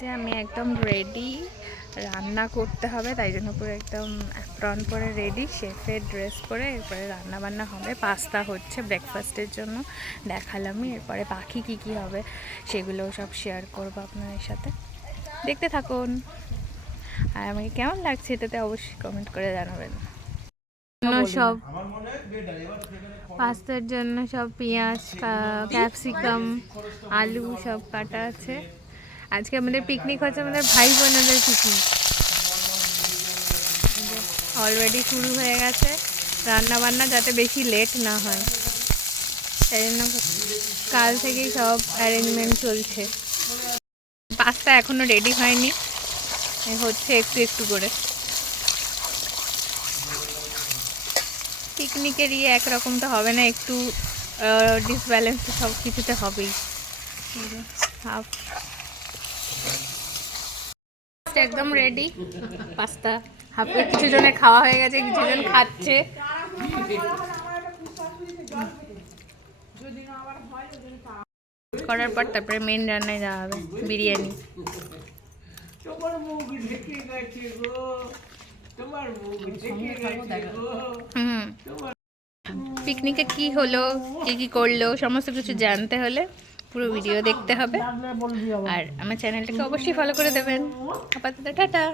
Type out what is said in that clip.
যে আমি একদম রেডি, রান্না করতে হবে, তাই জন্য পুরো একদম অ্যাপ্রন পরে রেডি, শেফের ড্রেস পরে। এরপরে রান্না বান্না হবে, পাস্তা হচ্ছে ব্রেকফাস্টের জন্য, দেখালামই। এরপরে বাকি কি কি হবে সেগুলোও সব শেয়ার করবো আপনাদের সাথে, দেখতে থাকুন। আর আমাকে কেমন লাগছে এটাতে অবশ্যই কমেন্ট করে জানাবেন। সব পাস্তার জন্য সব পেঁয়াজ, ক্যাপসিকাম, আলু সব কাটা আছে। আজকে আমাদের পিকনিক হচ্ছে, আমাদের ভাই বোনেদের পিকনিক অলরেডি শুরু হয়ে গেছে। রান্না বান্না যাতে বেশি লেট না হয়, তাই জন্য কাল থেকেই সব অ্যারেঞ্জমেন্ট চলছে। পাস্তা এখনো রেডি হয়নি, হচ্ছে একটু একটু করে। পিকনিকের একরকম তো হবে না, একটু ডিসব্যালেন্স সব কিছুতে হবেই। একদম রেডি পাস্তা, হাফে কিছু জনের খাওয়া হয়ে গেছে, কিছু জন খাচ্ছে। করার পর তারপরে মেন রান্নায় যাওয়া হবে, বিরিয়ানি। পিকনিকে কি হলো, কি কি করলো, সমস্ত কিছু জানতে হলে পুরো ভিডিও দেখতে হবে। আর আমার চ্যানেলটাকে অবশ্যই ফলো করে দেবেন। আপাতত টাটা।